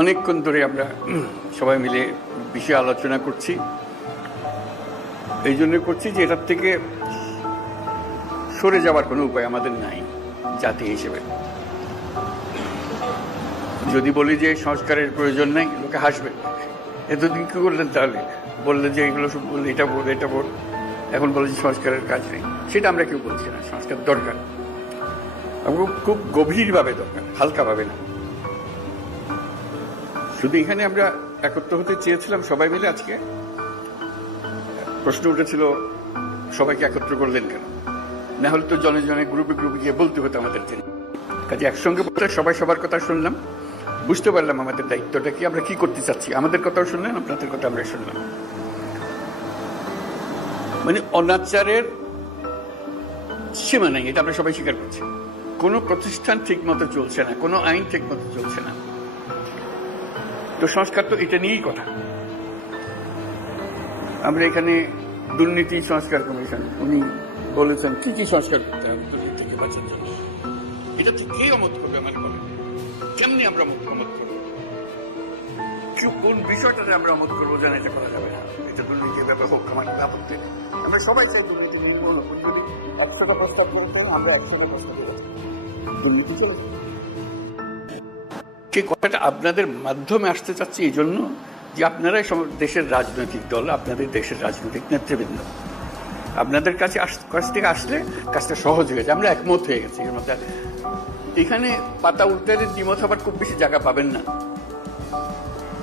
অনেকক্ষণ ধরে আমরা সবাই মিলে বিষয়ে আলোচনা করছি। এই জন্য করছি যে এটার থেকে সরে যাওয়ার কোনো উপায় আমাদের নাই, জাতি হিসেবে। যদি বলি যে সংস্কারের প্রয়োজন নেই, লোকে হাসবে। এতদিন কী করলেন তাহলে? বললে যে এগুলো সব বললে এটা বল এটা বল। এখন বলে যে সংস্কারের কাজ নেই। সেটা আমরা কেউ বলছি না, সংস্কার দরকার। খুব গভীরভাবে দরকার, হালকাভাবে না। শুধু এখানে আমরা একত্র হতে চেয়েছিলাম সবাই মিলে আজকে? প্রশ্ন উঠেছিল, সবাইকে একত্র করলেন কেন? না হলে তো জনে জনে গ্রুপে গ্রুপে গিয়ে বলতে হতো আমাদেরকে। কাজে একসঙ্গে বলতে সবাই সবার কথা শুনলাম। বুঝতে পারলাম আমাদের দায়িত্বটা কি, আমরা কি করতে চাচ্ছি। আমাদের কথাও শুনলেন, আপনাদের কথা আমরা শুনলাম। মানে অনাচারের সীমা নেই, এটা আমরা সবাই স্বীকার করছি। কোনো প্রতিষ্ঠান ঠিক মতো চলছে না, কোনো আইন ঠিক মতো চলছে না। সংস্কার তো এটা নিয়েই কথা। আমরা এখানে দুর্নীতি সংস্কার কমিশন, উনি বলেছেন কি কি সংস্কার করতে হবে দুর্নীতি থেকে বাঁচার জন্য। এটা থেকে কে অমত করবে, আমার বলে কেমনি আমরা অমত করব? কোন বিষয়টাতে আমরা অমত করব জানা এটা করা যাবে না। এটা দুর্নীতির ব্যাপার হোক, আমার আপত্তি। আমরা সবাই চাই দুর্নীতি একশোটা প্রস্তাব করতে আমরা একশোটা প্রস্তাব দেবো। দুর্নীতি চলে। সেই কথাটা আপনাদের মাধ্যমে আসতে চাচ্ছি এই জন্য যে আপনারাই দেশের রাজনৈতিক দল, আপনাদের দেশের রাজনৈতিক নেতৃবৃন্দ। আপনাদের কাছে কাছ থেকে আসলে কাজটা সহজ হয়ে গেছে। আমরা একমত হয়ে গেছি এর মধ্যে। এখানে পাতা উল্টে দ্বিমত হবার খুব বেশি জায়গা পাবেন না।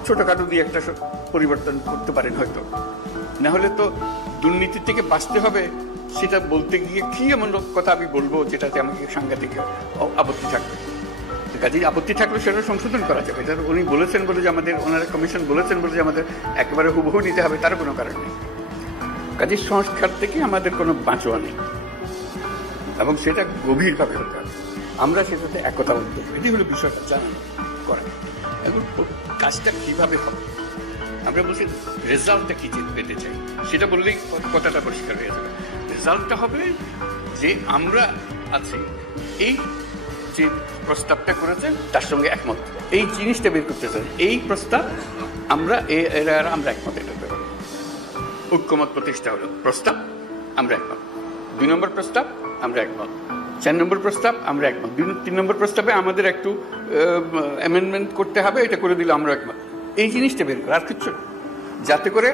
ছোটখাটো দিয়ে একটা পরিবর্তন করতে পারেন হয়তো। না হলে তো দুর্নীতি থেকে বাঁচতে হবে, সেটা বলতে গিয়ে কি এমন কথা আমি বলব যেটাতে আমাকে সাংঘাতিক আপত্তি থাকবে? কাজেই আপত্তি থাকলে সেটা সংশোধন করা যাবে। এটা উনি বলেছেন বলে যে আমাদের, ওনারা কমিশন বলেছেন বলে যে আমাদের একেবারে হুবহু নিতে হবে, তার কোনো কারণ নেই। কাজেই সংস্কার থেকে আমাদের কোনো বাঁচোয়া নেই। এবং সেটা গভীরভাবে হতে হবে। আমরা সেটাতে একতাবদ্ধ এটি হলো বিষয়টা, জানানো, করা। এখন কাজটা কীভাবে হবে? আমরা বলছি, রেজাল্টটা কী পেতে চাই? সেটা বললেই কথাটা পরিষ্কার হয়ে যাবে। রেজাল্টটা হবে যে আমরা আছি, এই যে প্রস্তাবটা করেছেন, তার সঙ্গে একমত। এই জিনিসটা বের করতে চাই। এই প্রস্তাব আমরা এরা আমরা একমত, এটা ব্যাপারে ঐক্যমত প্রতিষ্ঠা হলো। প্রস্তাব, আমরা একমত। দুই নম্বর প্রস্তাব, আমরা একমত। চার নম্বর প্রস্তাব, আমরা একমত। দুই, তিন নম্বর প্রস্তাবে আমাদের একটু অ্যামেন্ডমেন্ট করতে হবে, এটা করে দিলে আমরা একমত। এই জিনিসটা বের করে, আর কিচ্ছু। যাতে করে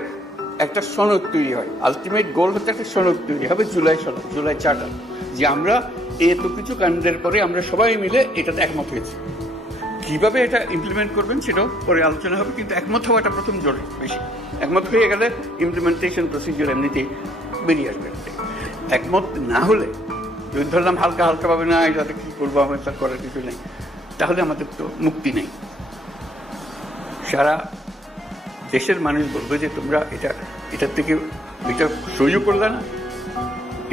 একটা সনদ তৈরি হয়। আলটিমেট গোল হচ্ছে একটা সনদ তৈরি হবে জুলাই সনদ, জুলাই চার্টার যে আমরা এত কিছু কাণ্ডের পরে আমরা সবাই মিলে এটাতে একমত হয়েছি। কীভাবে এটা ইমপ্লিমেন্ট করবেন সেটাও পরে আলোচনা হবে, কিন্তু একমত হওয়াটা প্রথম জরুরি, বেশি। একমত হয়ে গেলে ইমপ্লিমেন্টেশন প্রসিডিওর এমনিতেই বেরিয়ে আসবে। একমত না হলে, যদি ধরলাম হালকা হালকা ভাবে, না, এটাতে কি করব, আমার তার করার কিছু নেই, তাহলে আমাদের তো মুক্তি নেই। সারা দেশের মানুষ বলবে যে, তোমরা এটা, এটার থেকে এটা সহ্য করলে না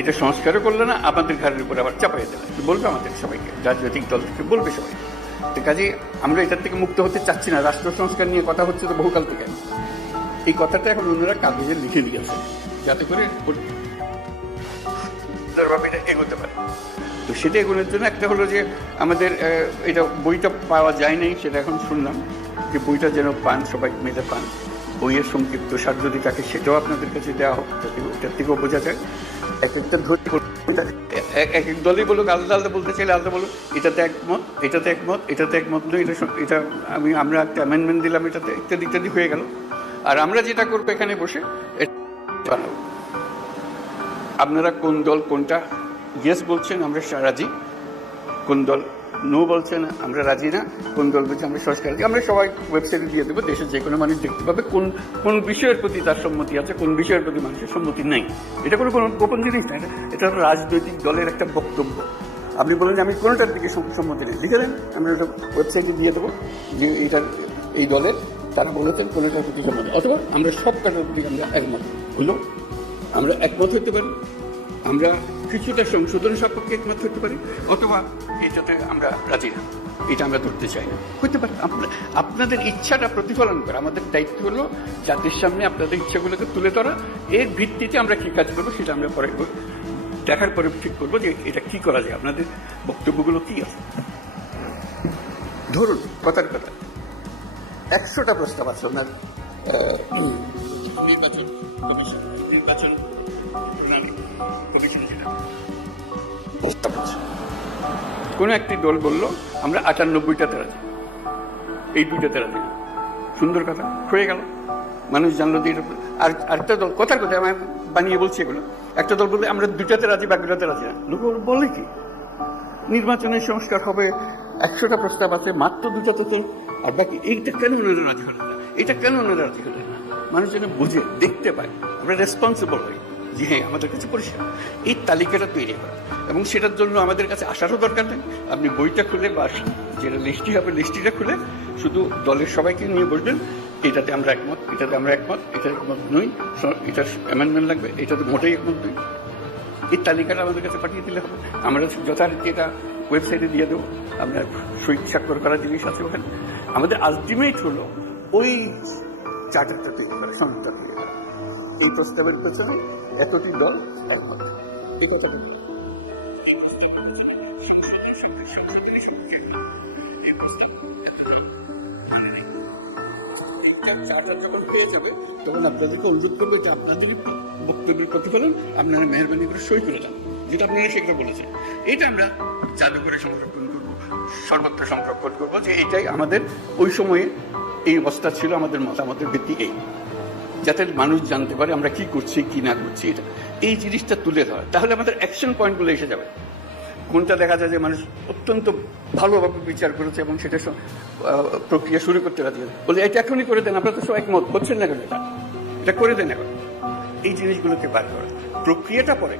এটা সংস্কারও করলে না আমাদের ঘরের উপর আবার চাপাই দেবে। বলবে আমাদের সবাইকে, রাজনৈতিক দল থেকে বলবে সবাই। তো কাজে আমরা এটার থেকে মুক্ত হতে চাচ্ছি না। রাষ্ট্র সংস্কার নিয়ে কথা হচ্ছে তো বহুকাল থেকে। এই কথাটা এখন অন্যরা কাগজে লিখে নিয়ে দিয়েছে যাতে করে সুন্দরভাবে এটা এগোতে পারে। তো সেটা এগোনোর জন্য একটা হলো যে, আমাদের এটা বইটা পাওয়া যায় নাই, সেটা এখন শুনলাম যে বইটা যেন পান, সবাই মিলে পান। বইয়ের সংক্ষিপ্ত সার যদি থাকে, সেটাও আপনাদের কাছে দেওয়া হোক যাতে ওটার থেকেও বোঝা যায়। এক একটা এক এক দলই বলুক, আলাদা আলাদা বলতে চাইলে আলাদা বলুক। এটাতে একমত এটাতে একমত এটাতে একমত নয়, এটা এটা আমি, আমরা একটা অ্যামেন্ডমেন্ট দিলাম, এটাতে ইত্যাদি ইত্যাদি হয়ে গেল। আর আমরা যেটা করব এখানে বসে বানাবো। আপনারা কোন দল কোনটা? ইয়েস বলছেন, আমরা সারাজি কোন দল? নো বলছেন আমরা রাজি না, কোন দল বলছে আমরা সংস্কার আমরা সবাই ওয়েবসাইটে দিয়ে দেবো, দেশের যে কোনো মানুষ দেখতে পাবে কোন কোন বিষয়ের প্রতি তার সম্মতি আছে, কোন বিষয়ের প্রতি মানুষের সম্মতি নেই। এটা কোনো কোনো, গোপন জিনিস না, এটা রাজনৈতিক দলের একটা বক্তব্য। আপনি বলেন যে আমি কোনোটার দিকে সম্মতি নেই, লিখে দেন, আমরা ওটা ওয়েবসাইটে দিয়ে দেবো যে এটা, এই দলের, তারা বলেছেন কোনোটার প্রতি সম্মতি, অথবা আমরা সব কাটার প্রতি আমরা একমত, হলো, আমরা একমত হতে পারি, আমরা কিছুটা সংশোধন সপক্ষে একমত হতে পারি? অথবা এটাতে আমরা রাজি না। এটা আমরা ধরতে চাই না। হতে পারে। আপনাদের ইচ্ছাটা প্রতিফলন করা। আমাদের দায়িত্ব হলো জাতির সামনে আপনাদের ইচ্ছাগুলোকে তুলে ধরা। এর ভিত্তিতে আমরা কি কাজ করব সেটা আমরা পরে দেখার পরে ঠিক করব যে এটা কি করা যায়। আপনাদের বক্তব্যগুলো কি আছে? ধরুন কথার কথা। একশোটা প্রস্তাব আছে। আপনার নির্বাচন কমিশন। নির্বাচন কোনো একটি দল বলল, আমরা আটানব্বইটাতে রাজি এই দুইটাতে রাজি। সুন্দর কথা, হয়ে গেল। মানুষ জানলো যে আর আরেকটা দল, কথার কথা আমি বানিয়ে বলছি এগুলো। একটা দল বললে আমরা দুটাতে রাজি বাকিটাতে রাজি না। লোক বলে কি? নির্বাচনের সংস্কার হবে, একশোটা প্রস্তাব আছে, মাত্র দুটাতে আর বাকি, এইটা কেন ওনারা রাজি হলেন না? এটা কেন ওনারা রাজি হলেন না? মানুষ যেন বুঝে, দেখতে পায়। আমরা রেসপন্সিবল হই। যে হ্যাঁ আমাদের কাছে পরিষ্কার। এই তালিকাটা তৈরি করা। এবং সেটার জন্য আমাদের কাছে আসারও দরকার নেই। আপনি বইটা খুলে বা যেটা লিস্টি হবে লিস্টিটা খুলে শুধু দলের সবাইকে নিয়ে বসবেন। এটাতে আমরা একমত, এটাতে আমরা একমত এটা একমত নই। এটার অ্যামেন্ডমেন্ট লাগবে এটাতে মোটেই একমত নই। এই তালিকাটা আমাদের কাছে পাঠিয়ে দিলে হবে। আমরা যথারীতি এটা ওয়েবসাইটে দিয়ে দেবো। আপনার সই স্বাক্ষর করা জিনিস আছে ওখানে। আমাদের আলটিমেট হলো ওই চার্টারটা তৈরি করা সংহিতা তৈরি করা। এই প্রস্তাবের পেছনে এতটি দল একমত। এই কথা মানে পেয়ে যাবে। তখন আপনাদেরকে অনুরোধ করবে যে আপনাদেরই বক্তব্যের প্রতিফলন আপনারা মেহরবানি করে সই করে দেন যেটা আপনারা সেগুলো বলেছেন। এটা আমরা জাদুঘরে সংরক্ষণ করব সর্বত্র সংরক্ষণ করব যে এটাই আমাদের ওই সময়ে এই অবস্থা ছিল আমাদের মতামতের ভিত্তি এই। যাতে মানুষ জানতে পারে আমরা কি করছি, কি না করছি, এটা। এই জিনিসটা তুলে ধরা। তাহলে আমাদের অ্যাকশন পয়েন্টগুলো এসে যাবে। কোনটা দেখা যায় যে মানুষ অত্যন্ত ভালোভাবে বিচার করেছে এবং সেটা প্রক্রিয়া শুরু করতে রাজি বলে, এটা এখনই করে দেন, আপনারা তো সব একমত। হচ্ছেন না কেন এটা? এটা করে দেন এখন। এই জিনিসগুলোকে বার করা। প্রক্রিয়াটা পরে।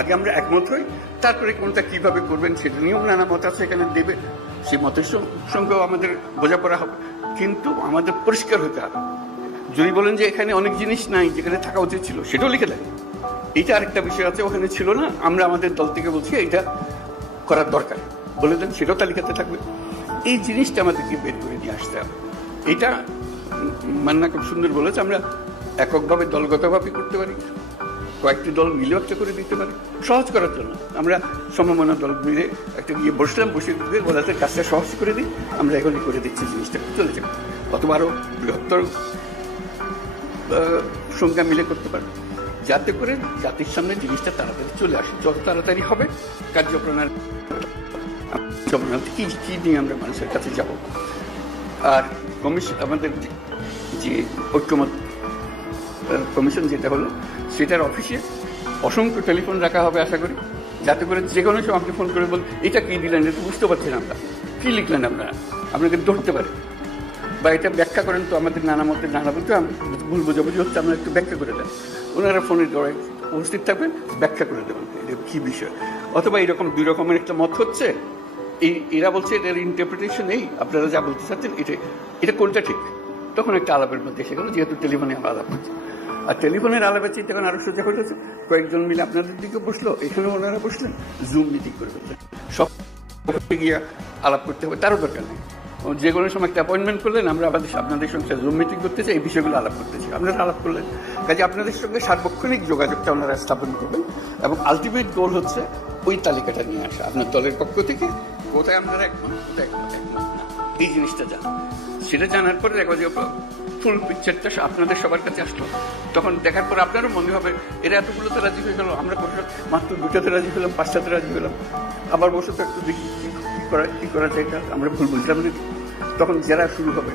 আগে আমরা একমত হই, তারপরে কোনটা কীভাবে করবেন সেটা নিয়েও নানা মত আছে এখানে দেবে। সেই মতের সঙ্গেও আমাদের বোঝাপড়া হবে। কিন্তু আমাদের পরিষ্কার হতে হবে। যদি বলেন যে এখানে অনেক জিনিস নাই যেখানে থাকা উচিত ছিল, সেটাও লিখে দেন। এটা আরেকটা বিষয় আছে, ওখানে ছিল না, আমরা আমাদের দল থেকে বলছি এটা করার দরকার। বলে দেন, সেটাও তালিকাতে থাকবে। এই জিনিসটা আমাদেরকে বের করে নিয়ে আসতে হবে। এটা মান্না খুব সুন্দর বলেছে, আমরা এককভাবে দলগতভাবে করতে পারি। কয়েকটি দল মিলেও একটা করে দিতে পারি। সহজ করার জন্য। আমরা সমমনা দল মিলে একটা গিয়ে বসলাম বসে দিয়ে বলাতে কাজটা সহজ করে দিই। আমরা এখনই করে দিচ্ছি জিনিসটা। চলে যাবে অথবা আরও বৃহত্তর সংখ্যা মিলে করতে পারবে। যাতে করে জাতির সামনে জিনিসটা তাড়াতাড়ি চলে আসে, যত তাড়াতাড়ি হবে কার্যপ্রণালী কি কি নিয়ে আমরা মানুষের কাছে যাব। আর কমিশন আমাদের যে- যে ঐক্যমত কমিশন যেটা হলো, সেটার অফিসে অসংখ্য টেলিফোন রাখা হবে আশা করি। যাতে করে যে কোনো সময় আপনি ফোন করে বল, এটা কি দিলেন? এটা বুঝতে পারছেন আমরা। কী লিখলেন আপনারা? আপনাকে ধরতে পারে। বা এটা ব্যাখ্যা করেন তো, আমাদের নানা মতে নানা বলতে ভুল বোঝাবুঝি হচ্ছে, আমরা একটু ব্যাখ্যা করে দেন। ওনারা ফোনে দৌড়ায় উপস্থিত থাকবেন, ব্যাখ্যা করে দেবেন, এটা কী বিষয়। অথবা এরকম দুই রকমের একটা মত হচ্ছে, এই এরা বলছে এটার ইন্টারপ্রিটেশন এই, আপনারা যা বলতে চাচ্ছেন, এটা এটা কোনটা ঠিক? তখন একটা আলাপের মধ্যে এসে গেল, যেহেতু টেলিফোনে আমরা আলাপ করছি আর টেলিফোনের আলাপের চেয়ে তখন আরও সোজা হয়ে কয়েকজন মিলে আপনাদের দিকে বসল এখানে ওনারা বসলেন জুম মিটিং করে ফেললেন সব গিয়ে আলাপ করতে হবে, তারও দরকার নেই। যে কোনো সময় একটা অ্যাপয়েন্টমেন্ট করলেন, আমরা আমাদের আপনাদের সঙ্গে জুম মিটিং করতে চাই, এই বিষয়গুলো আলাপ করতে চাই। আপনারা আলাপ করলেন। কাজে আপনাদের সঙ্গে সার্বক্ষণিক যোগাযোগটা ওনারা স্থাপন করবেন এবং আলটিমেট গোল হচ্ছে ওই তালিকাটা নিয়ে আসা, আপনার দলের পক্ষ থেকে। কোথায় আপনারা একমত কোথায় একমত না এই জিনিসটা জানা। সেটা জানার পরে দেখো যে ফুল পিকচারটা আপনাদের সবার কাছে আসলো। তখন দেখার পর আপনারও মনে হবে, এরা এতগুলোতে রাজি হয়ে গেল, আমরা মাত্র দুটাতে রাজি হলাম, পাঁচটাতে রাজি হলাম। আবার বসে তো একটু দেখি কি করা কি করা যায় আমরা ভুল বুঝলাম না। তখন যারা শুরু হবে।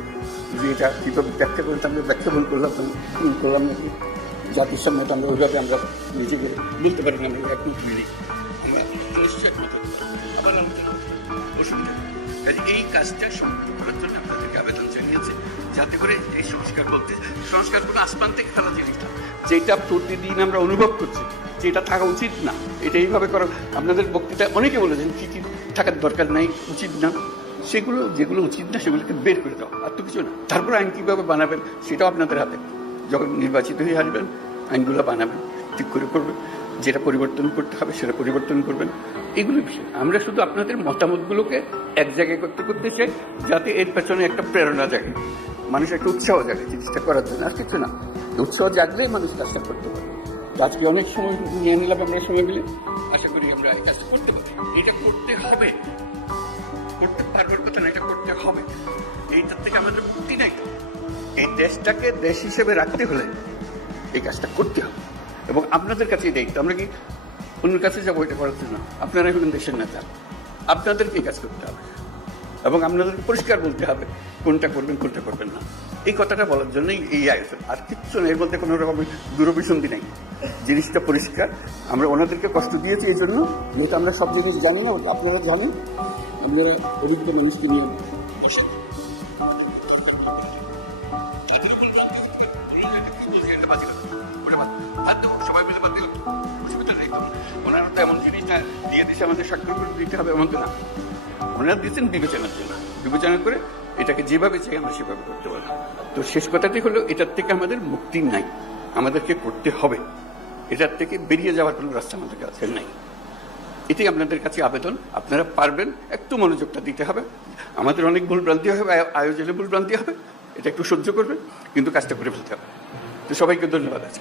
যে এটা কীভাবে ব্যাখ্যা করতে আমরা ব্যাখ্যা ভুল করলাম ভুল করলাম নাকি জাতির সামনে তো আমরা ওইভাবে আমরা নিজেকে বলতে পারি না, আমরা একমত মিলি এই কাজটা সম্পূর্ণ করার জন্য আপনাদেরকে আবেদন জানিয়েছে, যাতে করে এই সংস্কার বলতে সংস্কার কোনো আসমান থেকে ফেলা যেটা প্রতিদিন আমরা অনুভব করছি যে এটা থাকা উচিত না, এটা এইভাবে করা। আপনাদের বক্তৃতায় অনেকে বলেছেন, কি কি থাকার দরকার নাই, উচিত না। সেগুলো, যেগুলো উচিত না, সেগুলোকে বের করে দাও। আর তো কিছু না। তারপর আইন কীভাবে বানাবেন, সেটাও আপনাদের হাতে। যখন নির্বাচিত হয়ে আসবেন, আইনগুলো বানাবেন, ঠিক করে করবেন। যেটা পরিবর্তন করতে হবে, সেটা পরিবর্তন করবেন। এগুলো বিষয়। আমরা শুধু আপনাদের মতামতগুলোকে এক জায়গায় করতে করতে চাই, যাতে এর পেছনে একটা প্রেরণা জাগে। মানুষ একটা উৎসাহ জাগে জিনিসটা করার জন্য। আর কিছু না। উৎসাহ জাগলেই মানুষ কাজটা করতে পারে। আজকে অনেক সময় নিয়ে নিলাম আমরা সময় মিলে। আশা করি আমরা এই কাজটা করতে পারি। এটা করতে হবে। হবে। এইটার থেকে আমাদের মুক্তি নাই। এই দেশটাকে দেশ হিসেবে রাখতে হলে এই কাজটা করতে হবে। এবং আপনাদের কাছে এই দায়িত্ব। আমরা কি অন্যের কাছে যাব এটা করার জন্য? আপনারা হলেন দেশের নেতা। আপনাদেরকে এই কাজ করতে হবে। এবং আপনাদেরকে পরিষ্কার বলতে হবে, কোনটা করবেন কোনটা করবেন না। এই কথাটা বলার জন্যই এই আয়োজন। আর কিচ্ছু নেই বলতে কোনো রকমের দূরভিসন্ধি নেই। জিনিসটা পরিষ্কার। আমরা ওনাদেরকে কষ্ট দিয়েছি, এই জন্য। যেহেতু আমরা সব জিনিস জানি না, আপনারা জানেন। আপনারা অভিজ্ঞ মানুষকে নিয়ে এমন তো না ওনারা দিয়েছেন বিবেচনার জন্য। বিবেচনা করে এটাকে যেভাবে চাই আমরা সেভাবে করতে পারব। তো শেষ কথাটি হলো, এটার থেকে আমাদের মুক্তি নাই। আমাদেরকে করতে হবে। এটার থেকে বেরিয়ে যাওয়ার কোনো রাস্তা আমাদের কাছে নাই। এটাই আপনাদের কাছে আবেদন। আপনারা পারবেন, একটু মনোযোগটা দিতে হবে। আমাদের অনেক ভুল ভ্রান্তি হবে, আয়- আয়োজনে ভুল ভ্রান্তি হবে, এটা একটু সহ্য করবেন, কিন্তু কাজটা করে ফেলতে হবে। তো সবাইকে ধন্যবাদ। আছে